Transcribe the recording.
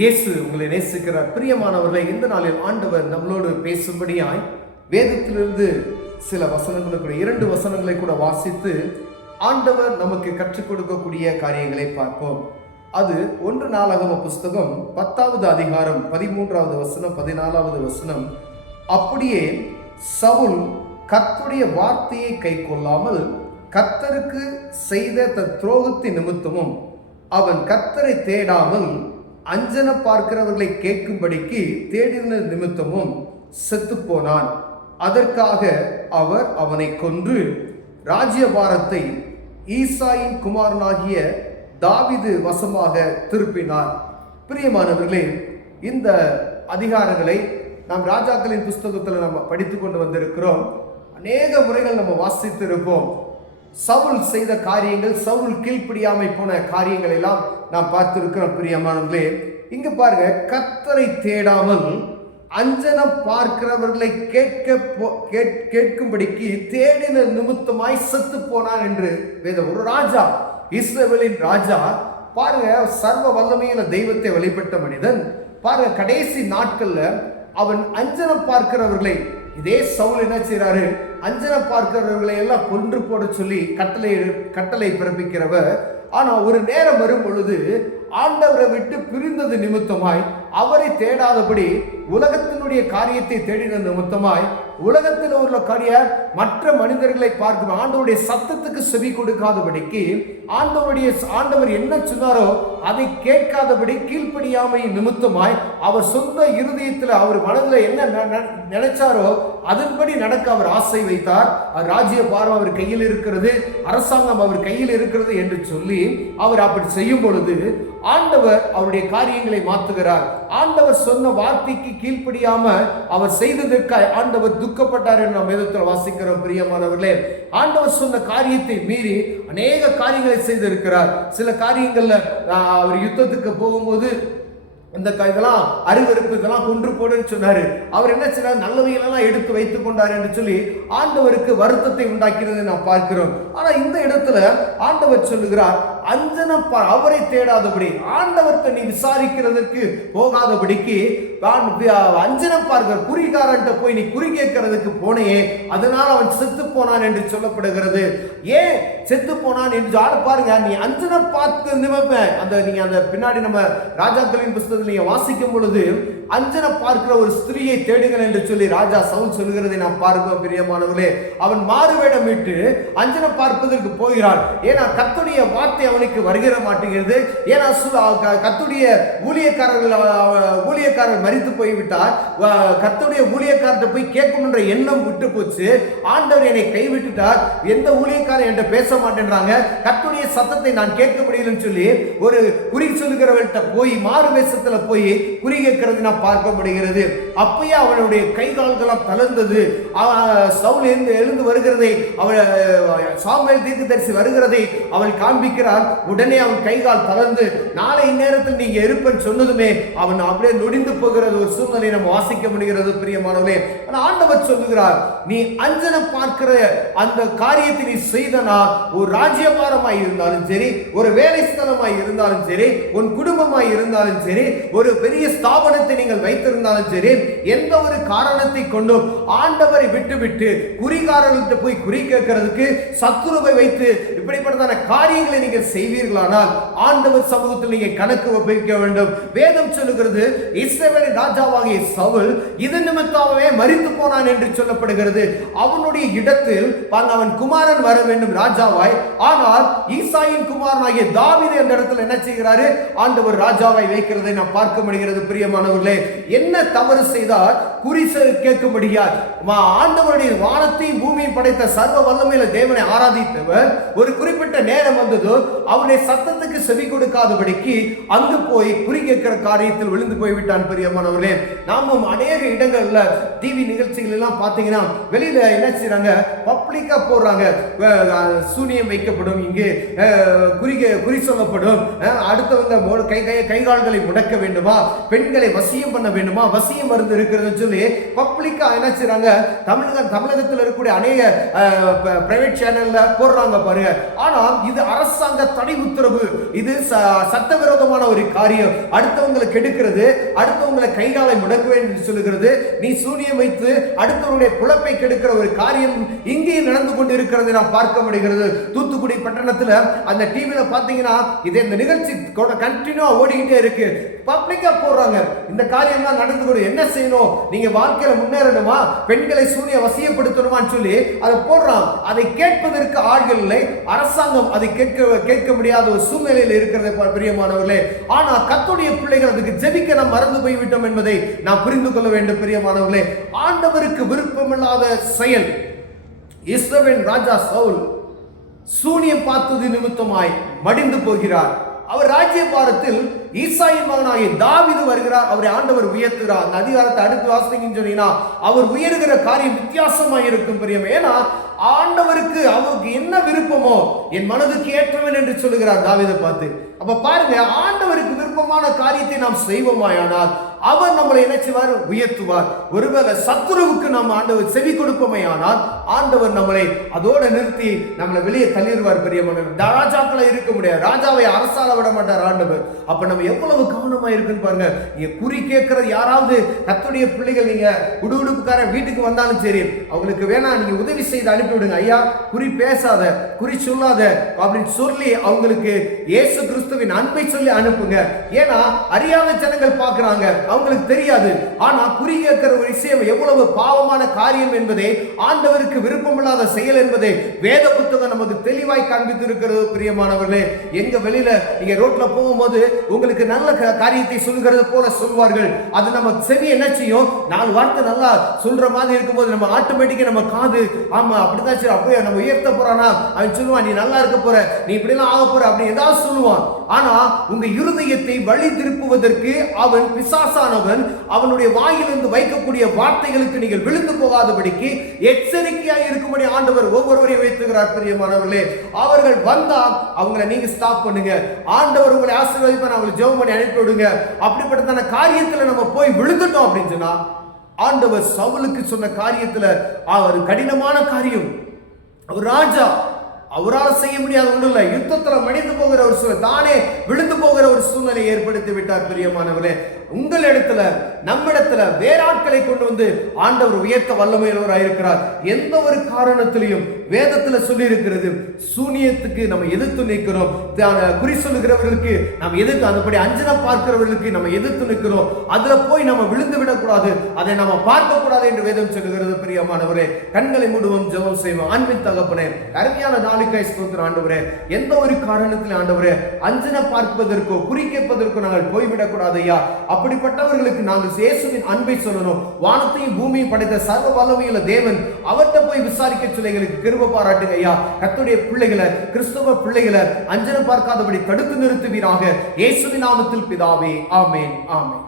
இயேசு உங்களை நேசிக்கிறார். பிரியமானவர்களை, இந்த நாளில் ஆண்டவர் நம்மளோடு பேசும்படியாய் வேதத்திலிருந்து சில வசனங்களை கூட 2 வசனங்களை கூட வாசித்து ஆண்டவர் நமக்கு கற்றுக் கொடுக்கக்கூடிய காரியங்களை பார்ப்போம். அது 1 நாளாகம புஸ்தகம் 10வது அதிகாரம் 13வது வசனம் 14வது வசனம். அப்படியே சவுல் கர்த்தருடைய வார்த்தையை கை கொள்ளாமல் கர்த்தருக்கு செய்த தன் துரோகத்தின் நிமித்தமும் அவன் கர்த்தரை தேடாமல் அஞ்சன பார்க்கிறவர்களை கேட்கும்படிக்கு தேடின நிமித்தமும் செத்து போனான். அதற்காக அவர் அவனை கொன்று ராஜ்யபாரத்தை ஈசாயின் குமாரனாகிய தாவீது வசமாக திருப்பினார். பிரியமானவர்களே, இந்த அதிகாரங்களை நாம் ராஜாக்களின் புஸ்தகத்தில் நம்ம படித்து கொண்டு வந்திருக்கிறோம். அநேக முறைகள் நம்ம வாசித்து இருப்போம். சவுல் செய்த காரியங்கள், சவுல் கீழ்ப்படியாமை போன காரியங்கள் எல்லாம் நாம் பார்த்திருக்கிறோம். பிரியமானவர்களே, இங்க பாருங்க, கர்த்தரை தேடாமல் அஞ்சனம் பார்க்கிறவர்களை கேட்கும்படிக்கு தேடின நிமித்தமாய் செத்து போனான் என்று வேதம். ஒரு ராஜா, இஸ்ரவேலின் ராஜா பாருங்க, சர்வ வல்லமையில தெய்வத்தை வழிபட்ட மனிதன் பாருங்க, கடைசி நாட்கள்ல அவன் அஞ்சனம் பார்க்கிறவர்களை, இதே சவுல் என்ன செய்யறாரு, அஞ்சனம் பார்க்கிறவர்களை எல்லாம் கொன்று போட சொல்லி கட்டளை பிறப்பிக்கிறவர். ஆனா ஒரு நேரம் வரும் பொழுது ஆண்டவரை விட்டு பிரிந்தது நிமித்தமாய், அவரை தேடாதபடி உலகத்தினுடைய காரியத்தை தேடின நிமித்தமாய், உலகத்தில் உள்ள காரிய மற்ற மனிதர்களை பார்க்க ஆண்டவருடைய சத்தத்துக்கு செவி கொடுக்காதபடிக்கு, ஆண்டவர் என்ன சொன்னாரோ அதை கேட்காதபடி கீழ்ப்படியாமை நிமித்தமாய் அவர் சொந்த இருதயத்தில் அவர் மனதில் என்ன நினைச்சாரோ அதன்படி நடக்க அவர் ஆசை வைத்தார். ராஜ்ய பாரம் அவர் கையில் இருக்கிறது, அரசாங்கம் அவர் கையில் இருக்கிறது என்று சொல்லி அவர் அப்படி செய்யும் பொழுது ஆண்டவர் அவருடைய காரியங்களை மாற்றுகிறார். ஆண்டவர் சொன்ன வார்த்தைக்கு கீழ்ப்படியாம அவர் செய்ததற்கு ஆண்டவர் துக்கப்பட்டார் என்று நாம் வேதத்தில் வாசிக்கிறோம். பிரியமானவர்களே, ஆண்டவர் சொன்ன காரியத்தை மீறி அநேக காரியங்களை செய்திருக்கிறார். சில காரியங்கள்ல அவர் யுத்தத்துக்கு போகும்போது இந்த இதெல்லாம் அருவருப்பு இதெல்லாம் கொன்று போடுன்னு சொன்னாரு. அவர் என்ன செய்றார், நல்லவைகளெல்லாம் எடுத்து வைத்துக் கொண்டார் என்று சொல்லி ஆண்டவருக்கு வருத்தத்தை உண்டாக்கிறது நாம் பார்க்கிறோம். ஆனா இந்த இடத்துல ஆண்டவர் சொல்லுகிறார், அஞ்சனம் அவரை தேடாதபடி, ஆண்டவர்கிட்ட நீ விசாரிக்கிறதுக்கு போகாதபடிக்கு அஞ்சனம் பார்க்கிற குறிகாரன்ட்ட போய் நீ குறி கேட்கறதுக்கு போனையே, அதனால் அவன் செத்து போனான் என்று சொல்லப்படுகிறது. ஏன் செத்து போனான் என்று பாருங்க, நீ அஞ்சனம் பார்க்க நினைப்பேன். நீங்க அந்த பின்னாடி நம்ம ராஜாக்களின் புஸ்தகத்தில் நீங்க வாசிக்கும் பொழுது அஞ்சனம் பார்க்கிற ஒரு ஸ்திரியை தேடுங்கள் என்று சொல்லி ராஜா சவுல் சொல்லுகிறதை நாம் பார்க்கிறோம். பிரியமானவர்களே, அவன் மாறுவேடம் விட்டு அஞ்சனம் பார்ப்பதற்கு போகிறான். ஏன்னா கர்த்தருடைய வார்த்தை அவனுக்கு வருகிற மாட்டேங்கிறது. ஏன்னா கர்த்தருடைய ஊழியக்காரர் மரித்து போய்விட்டார். கர்த்தருடைய ஊழியக்காரத்தை போய் கேட்கணுன்ற எண்ணம் விட்டு போச்சு. ஆண்டவர் என்னை கைவிட்டுட்டார், எந்த ஊழியக்காரர் என்கிட்ட பேச மாட்டேன்றாங்க, கர்த்தருடைய சத்தத்தை நான் கேட்க முடியலன்னு சொல்லி ஒரு குறி சொல்லுகிறவர்கிட்ட போய் மாறு வேஷத்துல போய் குறி கேட்கறது பார்க்க முடிகிறது. அப்பயே அவனுடைய கை கால்களாம் தளர்ந்தது. சவுல் எழுந்து வருகிறதை, அவள் சாமுவேல் தீர்க்கதரிசி வருகிறதை அவள் காண்பிக்கிறார். உடனே அவன் கை கால் தளர்ந்து, நாளை இந்நேரத்தில் நீங்க இருப்பேன்னு சொன்னதுமே அவன் அப்படியே நொடிந்து போகிறது ஒரு சூழ்நிலை நம்ம வாசிக்க முடிகிறது. பிரியமானவர்களே, ஆண்டவர் சொல்லுகிறார், நீ அஞ்சனம் பார்க்கிற அந்த காரியத்தை நீ செய்தனா, ஒரு ராஜ்யபாரமாய் இருந்தாலும் சரி, ஒரு வேலை ஸ்தலமாய் இருந்தாலும் சரி, உன் குடும்பமாய் இருந்தாலும் சரி, ஒரு பெரிய ஸ்தாபனத்தை நீங்கள் வைத்திருந்தாலும் சரி, எந்த ஒரு காரணத்தை கொண்டும் ஆண்டவரை விட்டுவிட்டு குறிகாரர்கள்ட்ட போய் குறி கேட்கிறதுக்கு சத்துருவை வைத்து இப்படிப்பட்டதான காரியங்களை நீங்கள் செய்வீர்களானால் ஆண்டவர் சமூகத்தில் நீங்கள் கணக்கு வைக்க வேண்டும். வேதம் சொல்லுகிறது, இஸ்ரவேலின் ராஜாவாகிய சவுல் இது நிமித்தமாகவே மரித்து போனான் என்று சொல்லப்படுகிறது. அவனுடைய இடத்தில் அவன் குமாரன் வர வேண்டும் ராஜாவாய். ஆனால் ஈசாயின் குமாரனாகிய தாவீது என்ற இடத்துல என்ன செய்கிறாரு, ஆண்டவர் ராஜாவை வைக்கிறதை நாம் பார்க்க முடிகிறது. பிரியமானவர்களே, என்ன தவறு செய்தால் குறி கேட்க முடியாது? ஆண்டவருடைய வானத்தையும் பூமியும் படைத்த சர்வ வல்லமையில தேவனை ஆராதித்தவர் ஒரு குறிப்பிட்ட நேரம் வந்ததோ அவருடைய சத்தத்துக்கு செவி கொடுக்காதபடிக்கு அங்கு போய் குறி கேட்கிற காரியத்தில் விழுந்து போய்விட்டான். பிரியமானவர்களே, நாமும் அநேக இடங்கள்ல டிவி நிகழ்ச்சிகள் எல்லாம் பார்த்தீங்கன்னா வெளியில என்ன செய்யறாங்க, பப்ளிக்கா போடுறாங்க, சூனியம் வைக்கப்படும், இங்கு குறி சொல்லப்படும், அடுத்தவங்க கை கால்களை முடக்க வேண்டுமா, பெண்களை வசியம் பண்ண வேண்டுமா, வசியம் மருந்து இருக்கிறது சொல்லி பப்ளிக்கா என்ன செய்றாங்க, தமிழகத்தில் இருக்கக்கூடிய அநேக பிரைவேட் சேனல்ல போடுறாங்க பாருங்க. ஆனா இது அரசாங்க தடை உத்தரவு, இது சட்டவிரோதமான ஒரு காரியம், அடுத்தவங்களை கெடுக்கிறது, அடுத்தவங்களை கைகாலை முடக்குவேன் என்று சொல்லுகிறது, நீ சூனியம் வைத்து அடுத்தவருடைய புலப்பை கெடுக்கிற ஒரு காரியம் இங்கே நடந்து கொண்டிருக்கிறது நாம் பார்க்க முடிகிறது. தூத்துக்குடி பட்டணத்துல அந்த டிவில பாத்தீங்கன்னா இதே இந்த நிகழ்ச்சி கண்டினியூவா ஓடிக்கிட்டே இருக்கு. பப்ளிக்கா போடுறாங்க, இந்த காரியம் தான் நடந்து கொண்டு என்ன செய்யணும், நீங்க வாழ்க்கையில முன்னேறணுமா, பெண்களை சூனிய வசியப்படுத்தணுமான்னு சொல்லி அதை போடுறான். அதை கேட்பதற்கு ஆள்கள் இல்லை, அரசாங்கம் அதை கேட்க முடியாத ஒரு சூழ்நிலையில் இருக்கிறது பிரியமானவர்களே. ஆனா கர்த்தருடைய பிள்ளைகள் அதுக்கு ஜெபிக்க நாம் மறந்து போய்விட்டோம் என்பதை நாம் புரிந்து கொள்ள வேண்டும் பிரியமானவர்களே. ஆண்டவருக்கு விருப்பமில்லாத செயல். இஸ்ரவேல் ராஜா சவுல் சூனியம் பார்த்தது நிமித்தமாய் மடிந்து போகிறார். அவர் ராஜ்யபாரத்தில் ஈசாயின் மகனாகிய தாவீது வருகிறார். அவரை ஆண்டவர் உயர்த்துகிறார். அந்த அதிகாரத்தை அடுத்து வாசிங்கன்னு சொன்னீங்கன்னா அவர் உயர்கிற காரியம் வித்தியாசமாக இருக்கும் பிரியம். ஏன்னா ஆண்டவருக்கு அவருக்கு என்ன விருப்பமோ என் மனதுக்கு ஏற்றவன் என்று சொல்லுகிறார் தாவீதை பார்த்து. அப்ப பாருங்க, ஆண்டவருக்கு விருப்பமான காரியத்தை நாம் செய்வோமாயானால் அவர் நம்மளை என்ன செய்வார், உயர்த்துவார். ஒருவேளை சத்துருவுக்கு நாம் ஆண்டவர் செவி கொடுப்போமே ஆனால் ஆண்டவர் நம்மளை அதோட நிறுத்தி நம்மளை வெளியே தள்ளிடுவார். பெரியமான ராஜாக்களை இருக்க முடியாது, ராஜாவை அரசால விட மாட்டார் ஆண்டவர். அப்ப நம்ம எவ்வளவு கவனமா இருக்குன்னு பாருங்க. நீங்க குறி கேட்கறது யாராவது கர்த்தருடைய பிள்ளைகள் நீங்க உடுவுடுப்புக்கார வீட்டுக்கு வந்தாலும் சரி, அவங்களுக்கு வேணா நீங்க உதவி செய்து அனுப்பிவிடுங்க. ஐயா குறி பேசாத, குறி சொல்லாத அப்படின்னு சொல்லி அவங்களுக்கு இயேசு கிறிஸ்துவின் அன்பை சொல்லி அனுப்புங்க. ஏன்னா அறியாத ஜனங்கள் பார்க்கிறாங்க, அவங்களுக்கு தெரியாது. ஆனா குறி கேட்கிற ஒரு விஷயம் எவ்வளவு பாவமான காரியம் என்பதை, ஆண்டவருக்கு விருப்பமில்லாத செயல் என்பதை வேத புத்தகம் நமக்கு தெளிவாய் காண்பித்து இருக்கிறது பிரியமானவர்களே. எங்க வெளியில நீங்க ரோட்ல போகும்போது உங்களுக்கு நல்ல காரியத்தை சொல்கிறது போல சொல்வார்கள். அது நம்ம செவி என்ன செய்யும், 4 வார்த்தை நல்லா சொல்ற மாதிரி இருக்கும்போது நம்ம ஆட்டோமேட்டிக்கா நம்ம காது ஆமா அப்படிதான் சரி, அப்படியே நம்ம உயர்த்த போறானா அவன் சொல்லுவான், நீ நல்லா இருக்க போற, நீ இப்படிலாம் ஆக போற அப்படி ஏதாவது சொல்லுவான். ஆனா உங்க இருதயத்தை வழி திருப்புவதற்கு அவன் பிசாசானவன் அவனுடைய வாயிலிருந்து வைக்கக்கூடிய வார்த்தைகளுக்கு நீங்கள் விழுந்து போகாதபடிக்கு எச்சரிக்கையாக இருக்கும்படி ஆண்டவர் ஒவ்வொருவரையும் வைத்துகிறார் பிரியமானவர்களே. அவர்கள் வந்தா அவங்களை நீங்க ஸ்டாப் பண்ணுங்க. ஆண்டவர் உங்களை ஆசீர்வதிப்பார், அவங்களை ஜெபம் பண்ணி அனுப்பி விடுங்க. அப்படிப்பட்ட காரியத்துல நம்ம போய் விழுந்துட்டோம் அப்படின்னு சொன்னா, ஆண்டவர் சவுலுக்கு சொன்ன காரியத்துல அவர் கடினமான காரியம், அவர் ராஜா, அவரால் செய்ய முடியாத ஒன்றும் இல்லை. யுத்தத்தில் மடிந்து போகிற ஒரு சூழ்நிலை, தானே விழுந்து போகிற ஒரு சூழ்நிலை ஏற்படுத்தி விட்டார் பிரியமானவர்களே. உங்களிடத்துல நம்மிடத்துல வேற ஆட்களை கொண்டு வந்து ஆண்டவர் உயர்த்த வல்லமையுள்ளவராக இருக்கிறார். எந்த ஒரு காரணத்திலையும் வேதத்துல சொல்லி இருக்கிறது, சூனியத்துக்கு நம்ம எதிர்த்து நிற்கிறோம், குறி சொல்லுகிறவர்களுக்கு நம்ம எதிர்த்து, அதுபடி அஞ்சனை பார்க்கிறவர்களுக்கு நம்ம எதிர்த்து நிற்கிறோம். அதுல போய் நம்ம விழுந்து விடக்கூடாது, அதை நம்ம பார்க்க கூடாது என்று வேதம் சொல்லுகிறது பிரியமானவரே. கண்களை மூடுவோம், ஜெபம் செய்வோம். அன்பின் தகப்பனே, அருமையான நாளுக்காய் ஸ்தோத்திரம் ஆண்டவரே. எந்த ஒரு காரணத்தில் ஆண்டவரே அஞ்சனை பார்ப்பதற்கோ குறி கேட்பதற்கோ நாங்கள் போய்விடக்கூடாது ஐயா. அப்படிப்பட்டவர்களுக்கு நாங்கள் இயேசுவின் அன்பை சொல்லணும். வானத்தையும் பூமியும் படைத்த சர்வ வல்லமையுள்ள தேவன் அவர்கிட்ட போய் விசாரிக்க சொல்லி எங்களுக்கு கிருபை பாராட்டுங்க ஐயா. கர்த்தருடைய பிள்ளைகளை, கிறிஸ்தவ பிள்ளைகளை அஞ்சனை பார்க்காதபடி தடுத்து நிறுத்துவீராக. இயேசுவின் நாமத்தில் பிதாவே, ஆமென், ஆமென்.